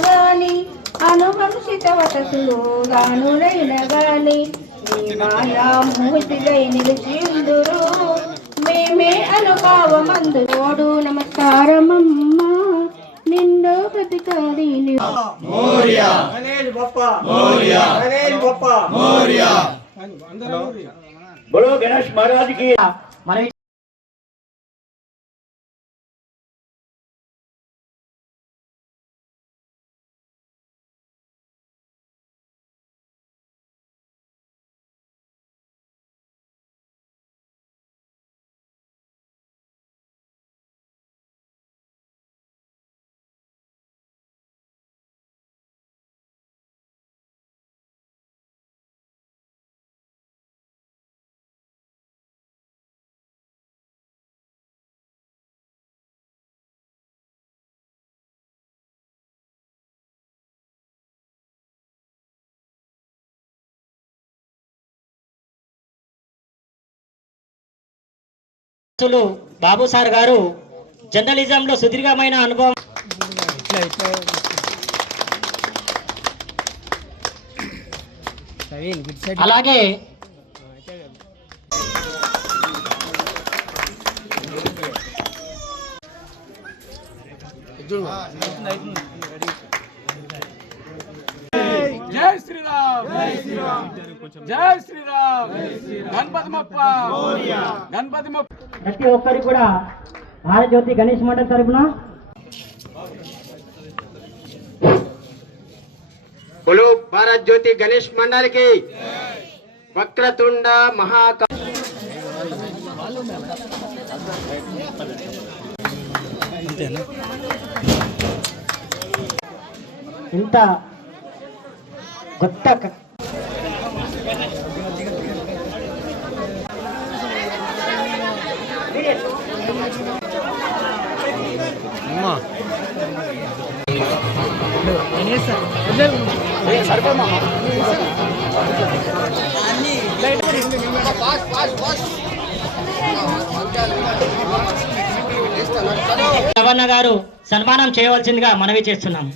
గాని అనువంశిత గాని మేమే అనుభావమందు నోడు నమస్కారమమ్మ నిన్ను గణేష్ అధ్యక్షులు బాబు సార్ గారు జర్నలిజంలో సుదీర్ఘమైన అనుభవం. అలాగే చూడు. జై శ్రీరామ్ జై శ్రీరామ్ గణపతి మొప్ప గణపతి మొప్ప ప్రతి ఒక్కరికి కూడా ఆరజ్యోతి గణేష్ మండలి తరపున बोलो भारत ज्योति गणेश मंडल की वक्रतुंड महाका ఇంత కొత్త క- గవర్నర్ గారు సన్మానం చేయవలసిందిగా మనవి చేస్తున్నాం.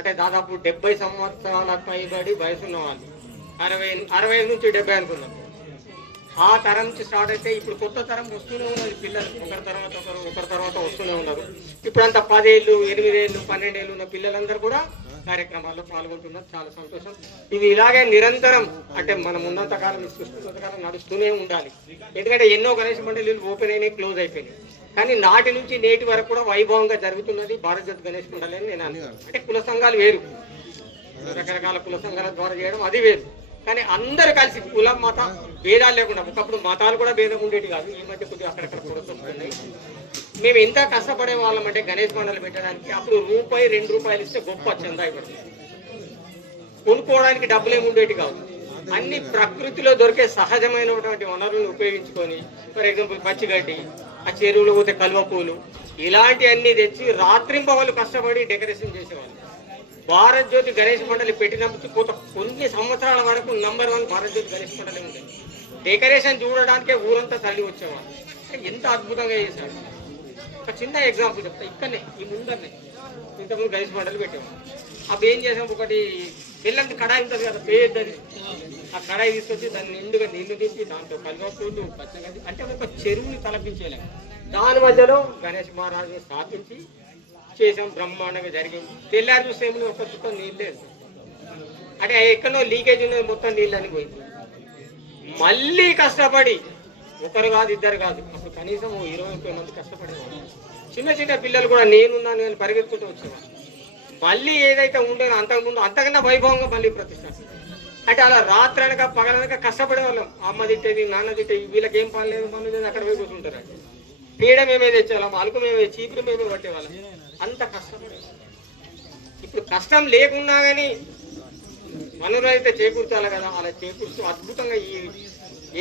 అంటే దాదాపు డెబ్బై సంవత్సరాల పైబడి వయసున్న వాళ్ళు అరవై అరవై నుంచి డెబ్బై అనుకున్నాం ఆ తరం నుంచి స్టార్ట్ అయితే ఇప్పుడు కొత్త తరం వస్తూనే ఉన్నది పిల్లలు. ఒకరి తర్వాత ఒకరు ఒకరి తర్వాత వస్తూనే ఉన్నారు. ఇప్పుడంతా పదేళ్ళు ఎనిమిదేళ్ళు పన్నెండేళ్ళు ఉన్న పిల్లలందరూ కూడా కార్యక్రమాల్లో పాల్గొంటున్నారు. చాలా సంతోషం. ఇది ఇలాగే నిరంతరం అంటే మనం ఉన్నంత కాలం సృష్టి కాలం నడుస్తూనే ఉండాలి. ఎందుకంటే ఎన్నో గణేష్ మండలిలు ఓపెన్ అయినాయి క్లోజ్ అయిపోయినాయి. కానీ నాటి నుంచి నేటి వరకు కూడా వైభవంగా జరుగుతున్నది భారత గణేష్ మండలి అని నేను అంటే కుల సంఘాలు వేరు. రకరకాల కుల సంఘాల ద్వారా చేయడం అది వేరు. కానీ అందరు కలిసి కులం మత భేదాలు లేకుండా ఒకప్పుడు మతాలు కూడా భేదం ఉండేవి కాదు. ఈ మధ్య కొద్దిగా అక్కడక్కడ కూడా మేము ఎంత కష్టపడే వాళ్ళం అంటే గణేష్ మండలి పెట్టడానికి అప్పుడు రూపాయి రెండు రూపాయలు ఇస్తే గొప్ప చందా ఇవ్వడం. కొనుక్కోవడానికి డబ్బులు ఏమి ఉండేటి కాదు. అన్ని ప్రకృతిలో దొరికే సహజమైనటువంటి వనరులను ఉపయోగించుకొని ఫర్ ఎగ్జాంపుల్ పచ్చిగడ్డి ఆ చెరువులు పోతే కలువ పూలు ఇలాంటివన్నీ తెచ్చి రాత్రింపవలు కష్టపడి డెకరేషన్ చేసేవాళ్ళు. భారత్ జ్యోతి గణేష్ మండలి పెట్టినప్పుడు కొంత కొన్ని సంవత్సరాల వరకు నంబర్ వన్ భారత్ జ్యోతి గణేష్ మండలి ఉంది డెకరేషన్ చూడడానికే ఊరంతా తల్లి వచ్చేవాళ్ళు. అంటే ఎంత అద్భుతంగా చేశాడు ఒక చిన్న ఎగ్జాంపుల్ చెప్తా. ఇక్కడనే ఈ ముందరనే. ఇంతకుముందు గణేష్ మండలి పెట్టేవాళ్ళు. అప్పుడు ఏం చేసాం? ఒకటి బెల్లం కడాయి ఉంటుంది కదా పెద్దది. ఆ కడాయి తీసుకొచ్చి దాన్ని నిండుగా నీళ్ళు తీసి దాంట్లో కలువకూడు పచ్చగడ్డి అంటే ఒక చెరువుని తలపించేలాగా. దాని మధ్యలో గణేష్ మహారాజుని స్థాపించి చేసాం బ్రహ్మాండంగా జరిగింది. తెల్లారి చూస్తే ఏమో ఒక చుక్క నీళ్ళు లేదు. అంటే ఎక్కడో లీకేజ్ ఉన్నది మొత్తం నీళ్ళని పోయింది. మళ్ళీ కష్టపడి ఒకరు కాదు ఇద్దరు కాదు అప్పుడు కనీసం ఇరవై ముప్పై మంది కష్టపడేవాళ్ళు. చిన్న చిన్న పిల్లలు కూడా నేనున్నాను నేను పరిగెత్తుకుంటూ వచ్చేవాళ్ళు. మళ్ళీ ఏదైతే ఉండేదో అంతకుముందు అంతకన్నా వైభవంగా మళ్ళీ ప్రతిష్ట అంటే అలా రాత్రి అనక పగలనక కష్టపడే వాళ్ళం అమ్మ తిట్టేది నాన్న తిట్టేది వీళ్ళకి ఏం పని లేదు అక్కడ పోయి కూర్చుంటారు. పీడ మేమే తెచ్చేవాళ్ళం అలుకు మేమే చీపురు మేమే పట్టేవాళ్ళం. అంత కష్టపడేవాళ్ళం. ఇప్పుడు కష్టం లేకున్నా కానీ మనురైతే చేకూర్చాలి కదా అలా చేకూర్చు అద్భుతంగా ఈ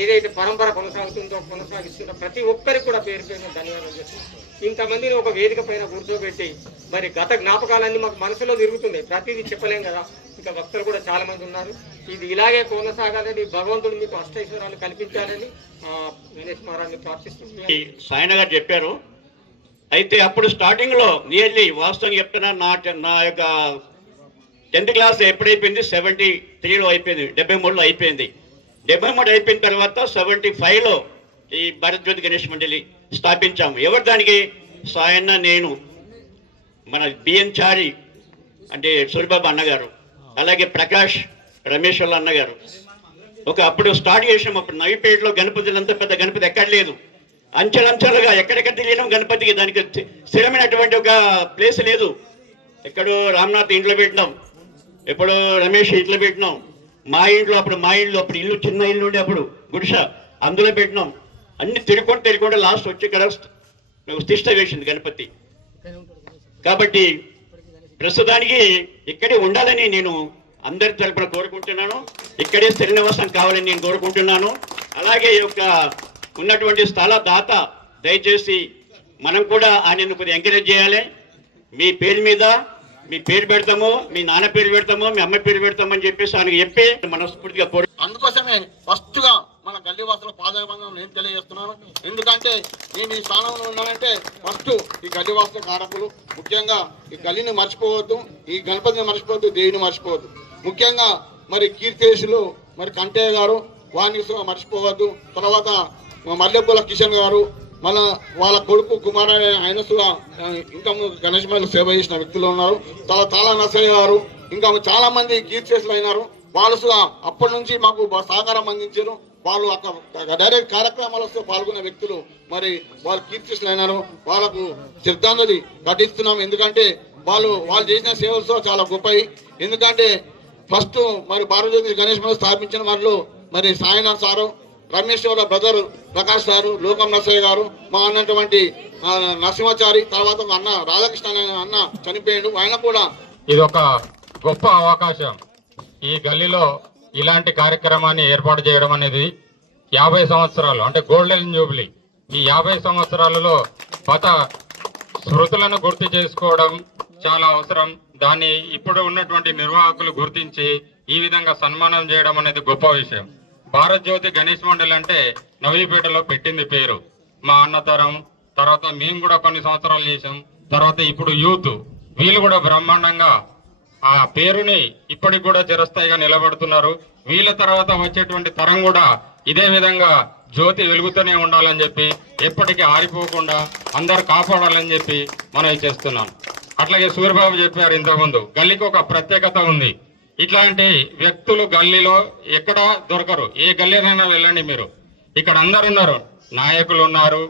ఏదైతే పరంపర కొనసాగుతుందో కొనసాగిస్తుందో ప్రతి ఒక్కరికి కూడా పేరు పేరు ధన్యవాదాలు చేస్తున్నాను ఇంతమందిని ఒక వేదిక పైన కూర్చోబెట్టి మరి గత జ్ఞాపకాలన్నీ మాకు మనసులో తిరుగుతుంది ప్రతిదీ చెప్పలేం కదా. ఇంకా భక్తులు కూడా చాలా మంది ఉన్నారు. ఇది ఇలాగే కొనసాగాలని భగవంతుడు మీకు అష్టైశ్వరాలు కల్పించాలని గణేష్ మహారాజ్ని ప్రార్థిస్తున్నాను. సాయన గారు చెప్పారు. అయితే అప్పుడు స్టార్టింగ్లో నియర్లీ వాస్తవం చెప్తున్నా నా నా యొక్క టెన్త్ క్లాస్ ఎప్పుడైపోయింది? సెవెంటీ త్రీలో అయిపోయింది డెబ్బై మూడులో అయిపోయింది. డెబ్బై మూడు అయిపోయిన తర్వాత సెవెంటీ ఫైవ్లో ఈ భారత్ జ్యోతి గణేష్ మండలి స్థాపించాము. ఎవరు దానికి? సాయన్న నేను. మన బిఎన్ చారి అంటే సూరిబాబు అన్నగారు. అలాగే ప్రకాష్ రమేష్ వాళ్ళ అన్నగారు ఒక అప్పుడు స్టార్ట్ చేసాం అప్పుడు నవిపేటలో గణపతి అంత పెద్ద గణపతి ఎక్కడ లేదు. అంచెలంచెలుగా ఎక్కడెక్కడ తెలియడం గణపతికి దానికి స్థిరమైనటువంటి ఒక ప్లేస్ లేదు. ఎక్కడో రామ్నాథ్ ఇంట్లో పెట్టినాం ఎప్పుడు రమేష్ ఇంట్లో పెట్టినాం. మా ఇంట్లో అప్పుడు మా ఇంట్లో అప్పుడు ఇల్లు చిన్న ఇల్లు ఉండే అప్పుడు గుడిస అందులో పెట్టినాం. అన్ని తిరుగుకుంటూ తిరుగుకుంటూ లాస్ట్ వచ్చి ఇక్కడ తిష్ట వేసింది గణపతి. కాబట్టి ప్రస్తుతానికి ఇక్కడే ఉండాలని నేను అందరి తరపున కోరుకుంటున్నాను. ఇక్కడే స్థిర నివాసం కావాలని నేను కోరుకుంటున్నాను. అలాగే ఈ యొక్క ఉన్నటువంటి స్థల దాత దయచేసి మనం కూడా ఆయనను కొద్దిగా ఎంకరేజ్ చేయాలి. మీ పేరు మీద మీ పేరు పెడతాము మీ నాన్న పేరు పెడతాము మీ అమ్మ పేరు పెడతామని చెప్పేసి ఆయనకు చెప్పి మనస్ఫూర్తిగా కోరు అందుకోసమే ఫస్ట్గా మన గల్లీ వాసుల పాదబంధం నేను తెలియజేస్తున్నాను. ఎందుకంటే నేను ఈ స్థానంలో ఉన్నానంటే ఫస్ట్ ఈ గల్లీ వాసుల కారకులు ముఖ్యంగా ఈ గల్లీని మర్చిపోవద్దు ఈ గణపతిని మర్చిపోవద్దు దేవిని మర్చిపోవద్దు. ముఖ్యంగా మరి కీర్తేశులు మరి కంటయ్య గారు వారిని మర్చిపోవద్దు. తర్వాత మల్లెపూల కిషన్ గారు మన వాళ్ళ కొడుకు కుమార్ ఆయన ఇంకా ముందు గణేష్ మహిళ సేవ చేసిన వ్యక్తులు ఉన్నారు. చాలా తాళా నర్సయ్య గారు ఇంకా చాలా మంది కీర్తిశేషులు అయినారు. వాళ్ళు అప్పటి నుంచి మాకు సహకారం అందించారు. వాళ్ళు అక్కడ డైరెక్ట్ కార్యక్రమాలతో పాల్గొనే వ్యక్తులు మరి వాళ్ళు కీర్తిశేషులు అయినారు. వాళ్ళకు శ్రద్ధాంజలి ఘటిస్తున్నాం ఎందుకంటే వాళ్ళు వాళ్ళు చేసిన సేవలతో చాలా గొప్పవి. ఎందుకంటే ఫస్ట్ మరి భారతదేశ గణేష్ మహిళ స్థాపించిన వాళ్ళు మరి సాయినాథ్ సారు రమేష్ వాళ్ళ బ్రదర్ ప్రకాష్ గారు లోకం నర్సయ్య గారు మా అన్నటువంటి ఆ, నరసింహాచారి తర్వాత అన్న రాధాకృష్ణ అనే అన్న చనిపోయాడు. ఆయన కూడా ఇది ఒక గొప్ప అవకాశం. ఈ గల్లీలో ఇలాంటి కార్యక్రమాన్ని ఏర్పాటు చేయడం అనేది యాభై సంవత్సరాలు అంటే గోల్డెన్ జూబ్లీ ఈ యాభై సంవత్సరాలలో గత స్మృతులను గుర్తు చేసుకోవడం చాలా అవసరం. దాన్ని ఇప్పుడు ఉన్నటువంటి నిర్వాహకులు గుర్తించి ఈ విధంగా సన్మానం చేయడం అనేది గొప్ప విషయం. భారత్ జ్యోతి గణేష్ మండలి అంటే నవీపేటలో పెట్టింది పేరు. మా అన్నతరం తర్వాత మేము కూడా కొన్ని సంవత్సరాలు చేసాం తర్వాత ఇప్పుడు యూత్ వీళ్ళు కూడా బ్రహ్మాండంగా ఆ పేరుని ఇప్పటికి కూడా చిరస్థాయిగా నిలబడుతున్నారు. వీళ్ళ తర్వాత వచ్చేటువంటి తరం కూడా ఇదే విధంగా జ్యోతి వెలుగుతూనే ఉండాలని చెప్పి ఎప్పటికీ ఆరిపోకుండా అందరు కాపాడాలని చెప్పి మనం చేస్తున్నాం అట్లాగే సూర్యబాబు చెప్పారు ఇంతకుముందు గల్లీకి ఒక ప్రత్యేకత ఉంది. ఇట్లాంటి వ్యక్తులు గల్లీలో ఎక్కడ దొరకరు. ఏ గల్లీనైనా వెళ్ళండి మీరు. ఇక్కడ అందరు ఉన్నారు. నాయకులు ఉన్నారు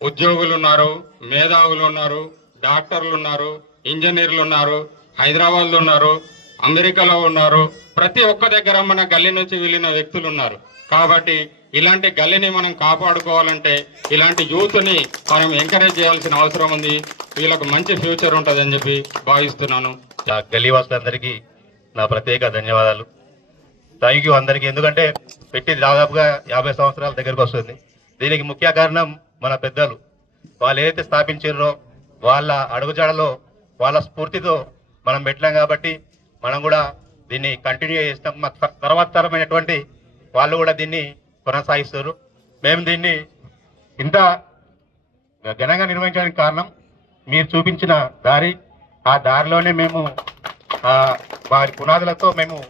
ఉద్యోగులు ఉన్నారు మేధావులు ఉన్నారు డాక్టర్లు ఉన్నారు ఇంజనీర్లు ఉన్నారు హైదరాబాద్లో ఉన్నారు అమెరికాలో ఉన్నారు ప్రతి ఒక్క దగ్గర మన గల్లీ నుంచి వెళ్ళిన వ్యక్తులు ఉన్నారు. కాబట్టి ఇలాంటి గల్లీని మనం కాపాడుకోవాలంటే ఇలాంటి యూత్ని మనం ఎంకరేజ్ చేయాల్సిన అవసరం ఉంది. వీళ్ళకు మంచి ఫ్యూచర్ ఉంటుందని చెప్పి భావిస్తున్నాను. గల్లీ వాసులందరికీ నా ప్రత్యేక ధన్యవాదాలు. థ్యాంక్ యూ అందరికీ. ఎందుకంటే పెట్టి దాదాపుగా యాభై సంవత్సరాల దగ్గరకు వస్తుంది. దీనికి ముఖ్య కారణం మన పెద్దలు. వాళ్ళు ఏదైతే స్థాపించారో వాళ్ళ అడుగుజాడలో వాళ్ళ స్ఫూర్తితో మనం పెట్టాం కాబట్టి మనం కూడా దీన్ని కంటిన్యూ చేస్తాం. మా త- తర్వాత తరమైనటువంటి వాళ్ళు కూడా దీన్ని కొనసాగిస్తారు. మేము దీన్ని ఇంత ఘనంగా నిర్వహించడానికి కారణం మీరు చూపించిన దారి. ఆ దారిలోనే మేము వారి పునాదులతో మేము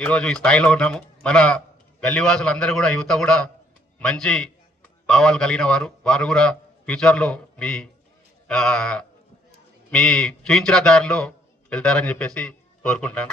ఈరోజు ఈ స్థాయిలో ఉన్నాము. మన గల్లీవాసులందరూ కూడా యువత కూడా మంచి భావాలు కలిగిన వారు. వారు కూడా ఫ్యూచర్లో మీ మీ చూపించిన దారిలో వెళ్తారని చెప్పేసి కోరుకుంటాను.